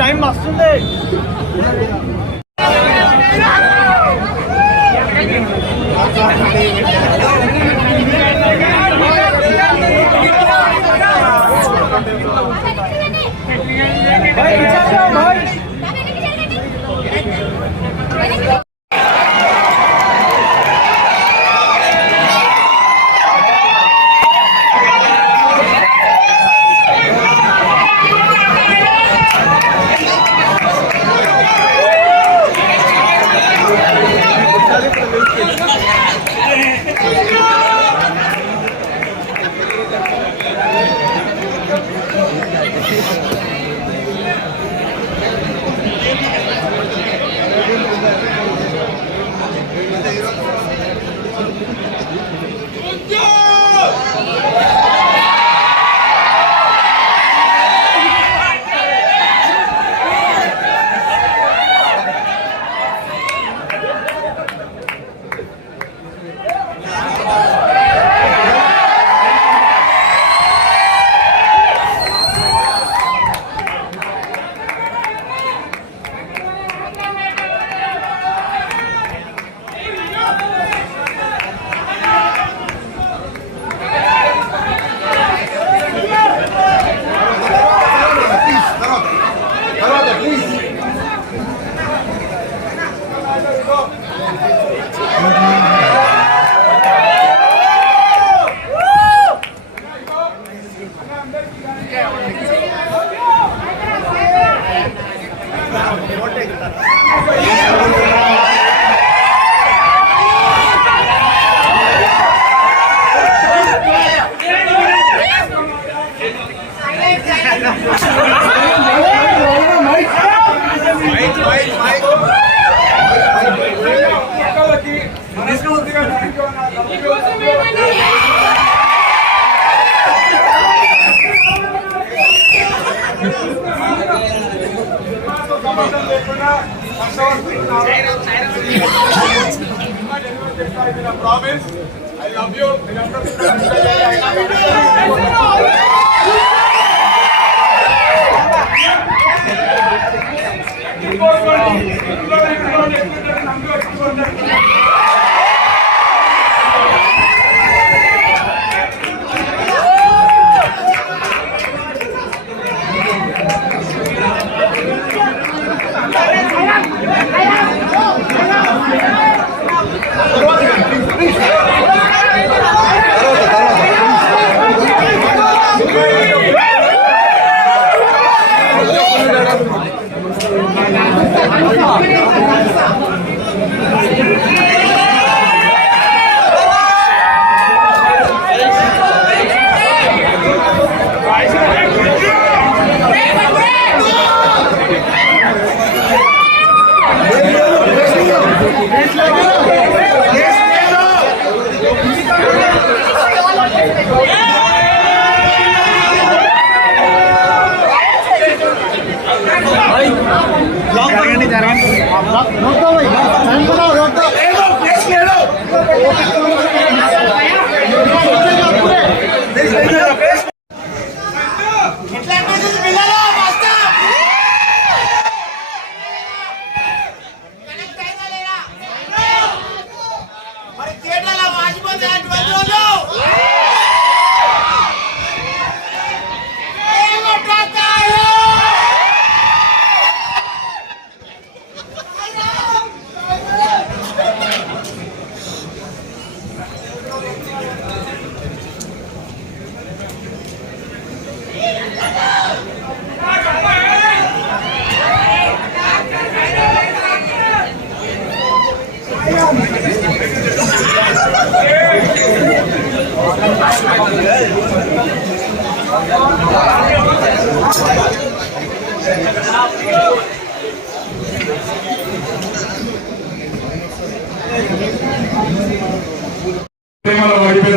Time వస్తుంది. Promise, I love you.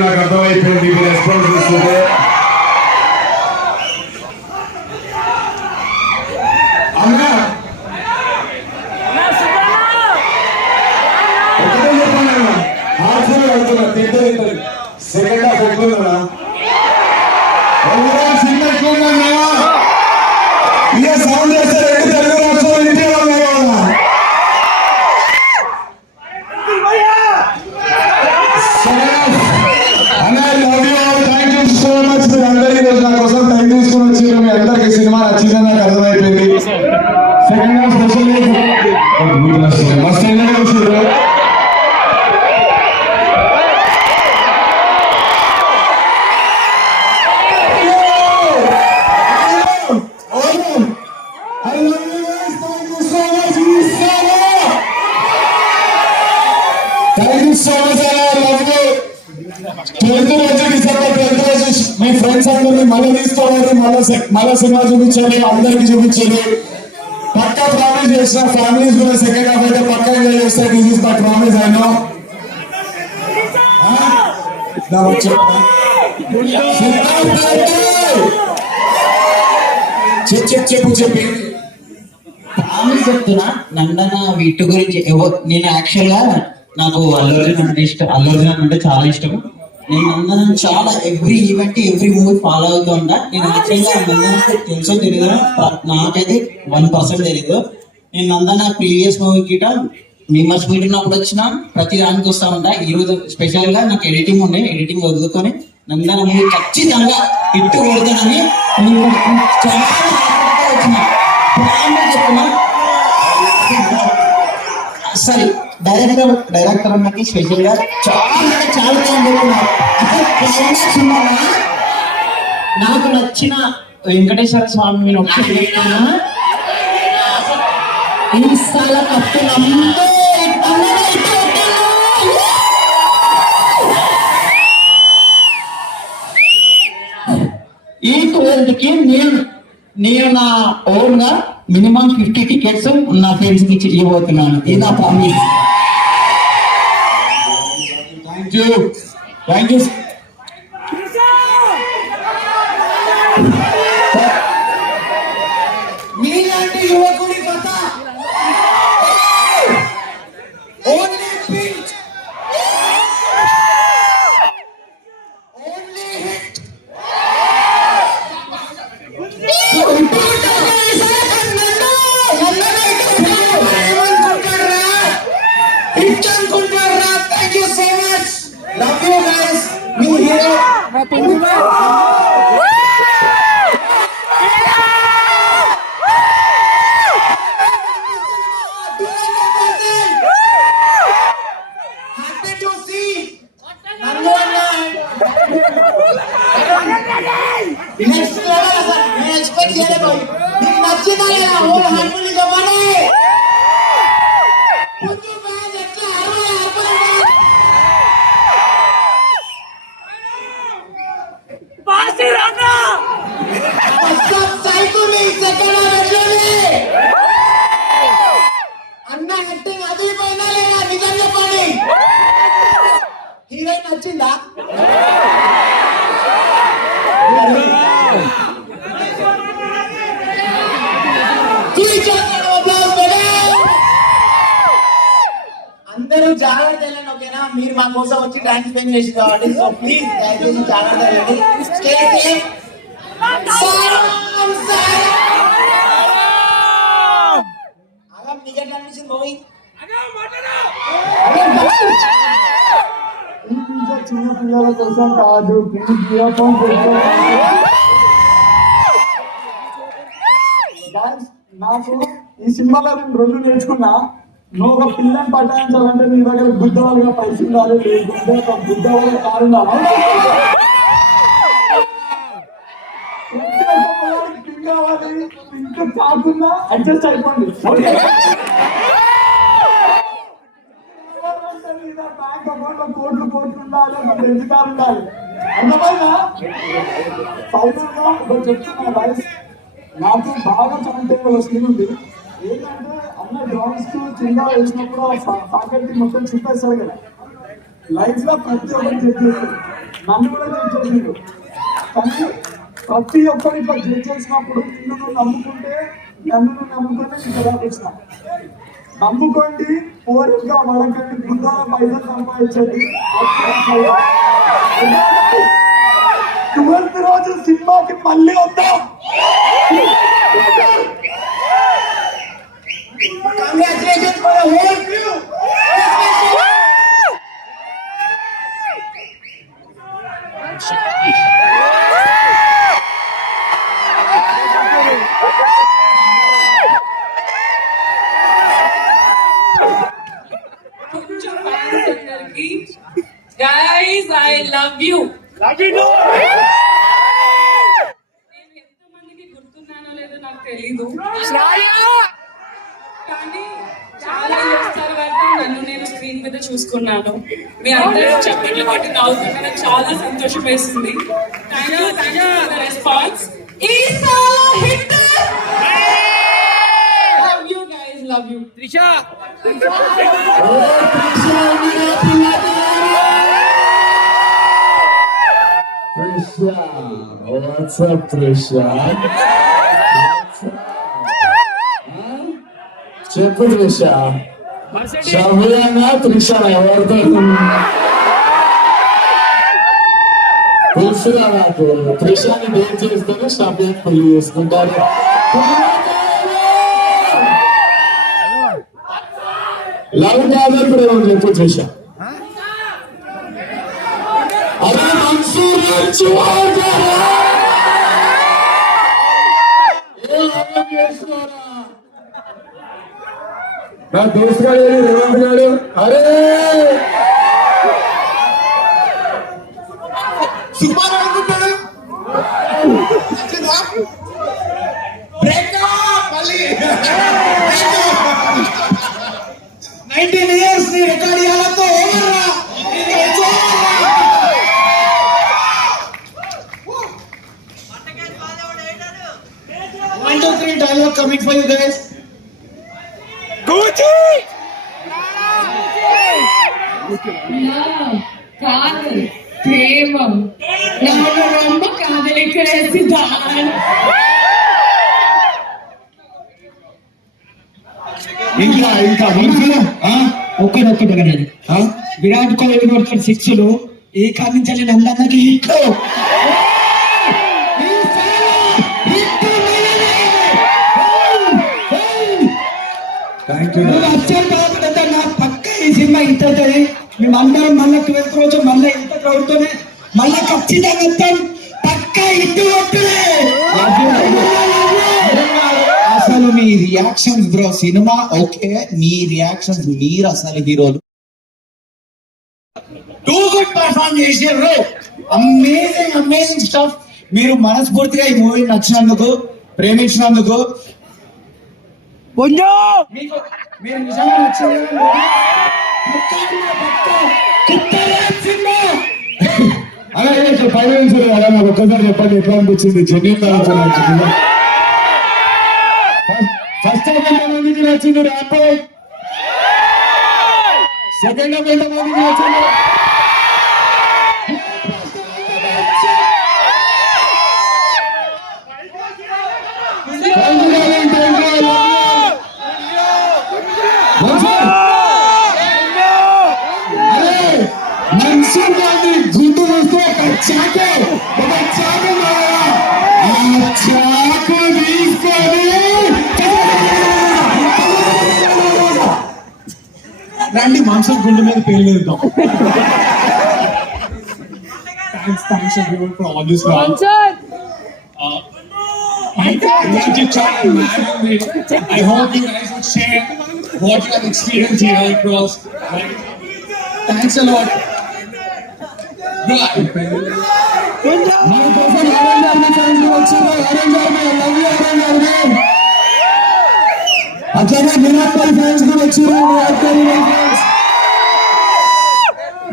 నాకు అర్థమైపోయింది రెస్పాన్స్ ఇస్తుంది. మీ ఫ్రెండ్స్ అందరినీ మళ్ళీ తీసుకోవాలి, మళ్ళీ సినిమా చూపించాలి, అందరికి చూపించాలి. పక్కా ప్రామిస్ చేసిన ఫ్యామిలీస్ కూడా సెకండ్ హాఫ్ అయితే పక్కా ఎంజాయ్ చేస్తారు. This is my promise. I know. చెప్పు చెప్పి ప్రామిస్ చెప్తున్నా. నందన వీటి గురించి నేను యాక్చువల్ గా నాకు అల్లు అర్జున్ అంటే చాలా ఇష్టం. నేను నందన చాలా every event every movie follow అవుతూ ఉంటా. నేను యాక్చువల్ గా నందన తెలుసో తెలియదు, నాకైతే 1% తెలియదు. నేను నందన ప్రీవియస్ మూవీ గిట మెంబర్స్ మీట్ ఉన్నప్పుడు వచ్చిన ప్రతి దానికి వస్తా ఉంటా. ఈ రోజు స్పెషల్ గా నాకు ఎడిటింగ్ వదులుకొని నందన మూవీ ఖచ్చితంగా ఇట్టు కొడతానని చాలా వచ్చిన చెప్తున్నా. సరే, డైరెక్టర్ అన్నకి స్పెషల్ గా చాలా నాకు నచ్చిన వెంకటేశ్వర స్వామి నేను ఒకటి చెప్తున్నా. ఇన్స్టాల కప్పు ఈ 12th కి నేను నా ఓన్ గా మినిమం 50 టికెట్స్ నా ఫ్రెండ్స్ కి ఇవ్వబోతున్నాను. ఇది నా ప్రామిస్. Thank you. మీలాంటి యువకుడి కథ ఓన్లీ బీచ్ ఓన్లీ హిట్ అనుకుంటారా? Thank you so much. Love you guys. Me hero next level అసలు నేను ఎక్స్పెక్ట్ చేయలేదు. నీకు నచ్చిందా లేదా? ఓ హ్యాపీగా చెప్పండి. పుంజు ఫ్యాన్స్ ఎట్లా పాసి రానా ఫస్ట్ హాఫ్ సైకుని సెకండ్ హాఫ్ ఎట్లుంది? అన్న యాక్టింగ్ అది పైన లేదా? నిజం చెప్పండి. హీరోయిన్ నచ్చిందా? అందరూ జాగ్రత్త వెళ్ళండి, ఓకేనా? మీరు మా కోసం వచ్చి టైం స్పెండ్ చేసి కాబట్టి సో ప్లీజ్ దయచేసి జాగ్రత్త వెళ్ళండి. Stay safe. మీకు ఎట్లా అనిపించింది మూవీ? చిన్న పిల్లల కోసం కాదు, నాకు ఈ సినిమాలో నేను 2 నేర్చుకున్నా. నువ్వు ఒక పిల్లని పట్టాయించాలంటే నీ దగ్గర బుద్ధవాళ్ళగా పైసలు ఉండాలి, లేకుంటే ఒక బుద్ధవాళ్ళ కారు ఉండాలి. ఇంకా కాకుండా అడ్జస్ట్ అయిపోండి. బ్యాంక్ అకౌంట్ లో కోట్లు ఉండాలి, ఎంత కారు ఉండాలి. అర్థమైనా? ఫైనల్ గా ఒకటి చెప్తున్నా గైస్, నాకు బాగా చనిపోయిన ఒక సీన్ ఉంది. ఏంటంటే అన్న డ్రాయింగ్స్ చిన్న వేసినప్పుడు ఫ్యాకల్టీ మొత్తం చూపేస్తాడు కదా, లైఫ్ లో ప్రతి ఒక్కరు జడ్జ్ చేస్తారు. నన్ను కూడా జడ్జ్ చేసిండు. కానీ ప్రతి ఒక్కరు ఇట్లా జడ్జ్ చేసినప్పుడు నిన్ను నమ్ముకుంటే నన్ను నమ్ముకుంటే నీకు ఎలా వచ్చిన నమ్ముకోండి, ఓరిగా వడకండి, బుద్ధాల పైసలు సంపాదించండి. 12th రోజు సినిమాకి మళ్ళీ వద్దాం. Congratulations for the whole crew. Guys, I love you. Love you. నేను ఎంతమందికి గుర్తున్నానో లేదో నాకు తెలీదు, కానీ చాలా ఇయర్స్ తర్వాత నన్ను నేను స్క్రీన్ స్క్రీన్ మీద చూసుకున్నాను. మీ అందరూ చప్పట్లు కొట్టి నవ్వుతుంటే నాకు చాలా సంతోషం వేసింది. Thank you for the response. Love you guys, love you. Trisha, what's up, Trisha? చెప్పు త్రిష, శబరినా త్రిష ఎవరితో తెలుసురా నాకు. త్రిషాని డేట్ చేస్తేనే షాపింగ్ పెళ్లి చేసుకుంటారు. లవ్ కాదని ప్రేమ చెప్పు త్రిష. అదే మన్సూర్ నా దోస్త్ గారు రేవంత్ గారు, అరే సుమారు అనుకుంటాడు బ్రేకప్ మళ్ళీ 19 years ని రికార్డ్ చేయాలంటే ఓవర్రా. 1 2 3 dialogue coming for you guys. కాదు ప్రేమ నాకు రొమ్మ కాదలికరేసిదాన్. ఇంకా ఒక్కడొక్కటి కదండి. విరాట్ కోహ్లీ కొడతాడు 6లు, ఈ కాదించాలి నందన్నకి హిట్. వచ్చే బాగుంటుందా నా పక్క ఈ సినిమా హిట్ అవుతుంది. మేమందరం మళ్ళీ 12th రోజు మళ్ళీ ఇంత క్రౌడ్తోనే మళ్ళీ ఖచ్చితంగా వస్తాం. పక్క హిట్ కొట్టుడే. అసలు మీ రియాక్షన్స్ బ్రో, సినిమా ఓకే, మీ రియాక్షన్స్, మీరు అసలు హీరోలు టూ గుడ్ పర్ఫార్మ్ చేసారు. Amazing amazing stuff. మీరు మనస్ఫూర్తిగా ఈ మూవీ నచ్చినందుకు, ప్రేమించినందుకు, మీకు మీరు నిజంగా నచ్చింది. అలాగే 5 నిమిషాలు కదా, నాకు ఒక్కసారి చెప్పండి ఎట్లా అనిపించింది. జెన్యూన్ ఫస్ట్ హాఫ్ ఎంతమందికి నచ్చింది ర్యాప్, సెకండ్ హాఫ్ ఎంతమందికి నచ్చింది. మన్సూర్ గాంధీ గుండు వస్తే ఒక చాకు తీసుకొని రండి మన్సూర్ గుండు మీద పేర్లేద్దాం. Thanks everyone for all this love. I hope you guys would share what you have experienced here across. Thanks a lot. అట్లాగే విరాట్ కోహ్లీ ఫ్యాన్స్ కూడా వచ్చారు.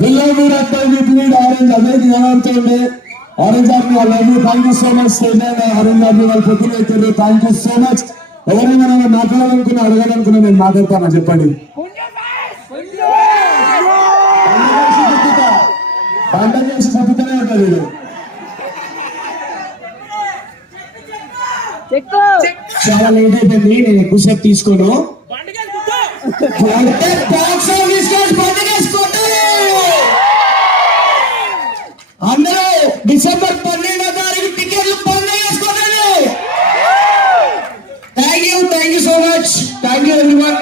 విరాట్ కోహ్లీ ఆరెంజ్ అందరికి ఏమవుతుంది. Orange army I love you, thank you so much. Orange army వాళ్ళు పొద్దున అవుతారు. Thank you so much. ఎవరైనా మనం మాట్లాడాలనుకున్నా, అడగాలనుకున్నా నేను మాట్లాడతానా చెప్పండి. పండగ చేసి చెప్తూనే ఉంటుంది. చాలా లేట్ అయిపోయింది, నేను ఎక్కువసేపు తీసుకోను. అందరూ డిసెంబర్ 12వ తారీఖు టికెట్లు పండుగ చేసుకోండి. Thank you so much. Thank you everyone.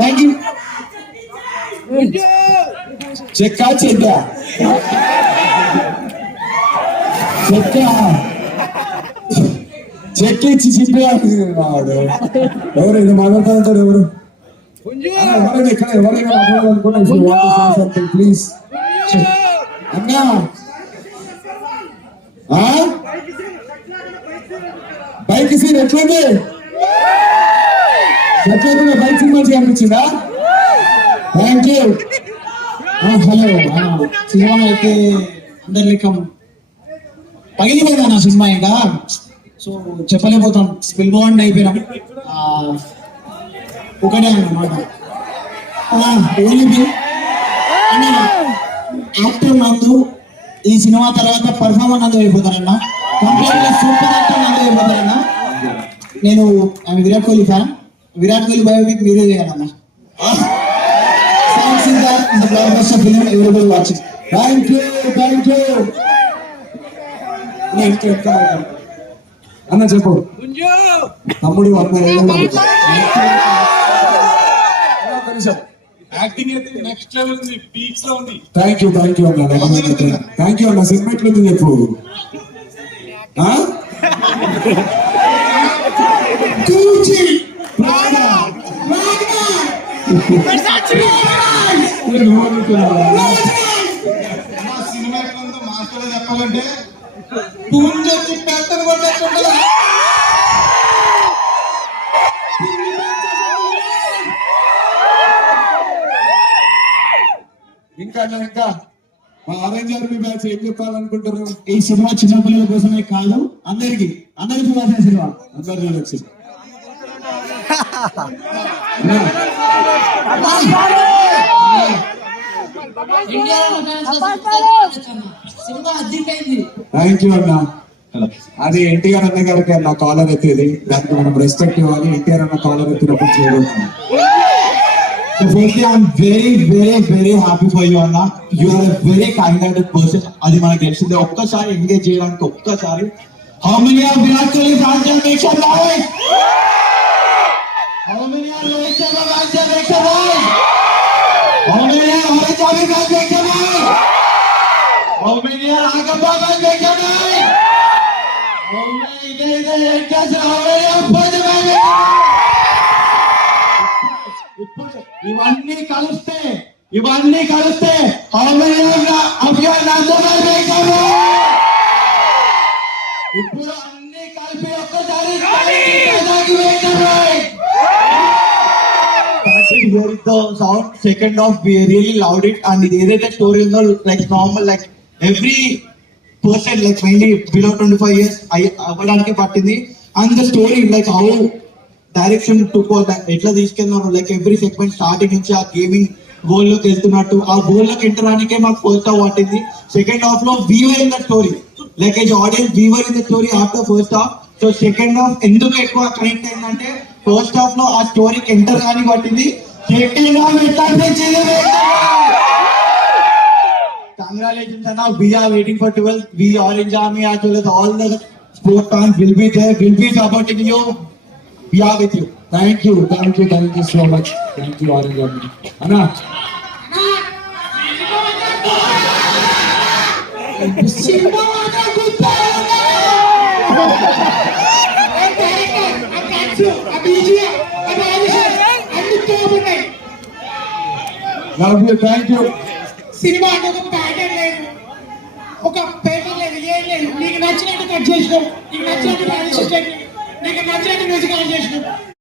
Thank you. చెక్కా చెక్కా చెక్ ఇచ్చి చెప్పేవాడు ఎవరు, ఇది మాట్లాడుతారు ఎవరు, ఎవరైనా ఇక్కడ ఎవరైనా మాట్లాడాలనుకున్నా ప్లీజ్ అన్నా. బైక్ సీన్ ఎట్లుంది? బైక్ సీన్ మంచిగా అనిపించిందా? Thank you. హలో, సినిమా అయితే అందరి లెక్క పగిలిపోయింది నా సినిమా ఇంకా. సో చెప్పలేకపోతాం, స్పిల్ బాండ్ అయిపోయినాం. ఒకటే అన్నమాట, ఓన్లీ యాక్టర్ నందు ఈ సినిమా తర్వాత పర్ఫార్మర్ నందు అయిపోతారన్నా, కంప్లీట్ సూపర్ యాక్టర్ నందు అయిపోతారన్నా. నేను విరాట్ కోహ్లీ ఫ్యాన్. విరాట్ కోహ్లీ బయోపిక్ మీరే చేయాలన్నా. Thanks in the blockbuster film everybody watching. Thank you. అన్న చెప్పు తమ్ముడు యాక్టింగ్ అయితే నెక్స్ట్ లెవెల్ ఉంది, పీక్స్ లో ఉంది. థ్యాంక్ యూ అన్న. థ్యాంక్ యూ అన్న. సినిమా ఎట్లుంది చెప్పు. మా సినిమా ఎట్లుందో మాస్టర్ చెప్పాలంటే పూలు వచ్చి పెట్టను కొట్టేస్తుంటా. ఇంకా మా ఆరెంజ్ ఆర్మీ బ్యాచ్ ఏం చెప్పాలనుకుంటారు? ఈ సినిమా చిన్నపిల్లల కోసమే కాదు, అందరికి చూడాల్సిన సినిమా, అందరు చూడొచ్చు. థ్యాంక్ యూ అన్న. అది ఎన్టీఆర్ అన్న గారికి నా కాలర్ ఎత్తేది, దానికి మనం రెస్పెక్ట్ ఇవ్వాలి. ఎన్టీఆర్ అన్న కాలర్ ఎత్తినప్పుడు చేయగలుగుతాం. So firstly, I'm very happy for you, Anna. You are a very kind-hearted person. అది మనకు తెలిసిందే. ఒక్కసారి ఎంగేజ్ చేయడానికి ఒక్కసారి. How many are Virat Kohli fans and make some noise? How many are Rohit Sharma fans and make some noise? How many are Rohit Sharma fans and make some noise? How many are Agaba fans and make some noise? How many are Hectors? How many are Pujja fans? ఇవన్నీ కలిస్తే ఇప్పుడు అన్ని కలిపి ఒక్కసారి sound. Second half we really loved it, and ఇది ఏదైతే story ఉందో like normal like every person like mainly below 25 years అవ్వడానికి పట్టింది. And the story like how direction ఎట్లా తీసుకెళ్ళినారు, లైక్ ఎవ్రీ సెగ్మెంట్ స్టార్టింగ్ నుంచి ఆ గేమింగ్ గోల్ లోకి వెళ్తున్నట్టు ఆ గోల్ లోకి ఎంటర్ అవడానికే మాకు ఫస్ట్ హాఫ్ పట్టింది. సెకండ్ హాఫ్ లో we were in the story, like as audience we were in the story after first half. So second half ఎందుకు ఎక్కువ కనెక్ట్ అయిందంటే ఫస్ట్ హాఫ్ లో ఆ స్టోరీకి ఎంటర్ కానీ పట్టింది. సెకండ్ హాఫ్ ఎట్లా అనిపించింది? Congratulations Anna, we are waiting for 12th. We Orange Army as well as all the sport fans will be there, will be supporting you. We are with you. Thank you so much. Thank you Orange Army. Anna. Love you, thank you. Cinema అంటే ఒక pattern లేదు, ఒక paper లేదు, ఏం లేదు. నీకు నచ్చినట్టు cut చేసినావు, నీకు నచ్చినట్టు నీకు నచ్చినట్టు మ్యూజిక్ చేసినావు.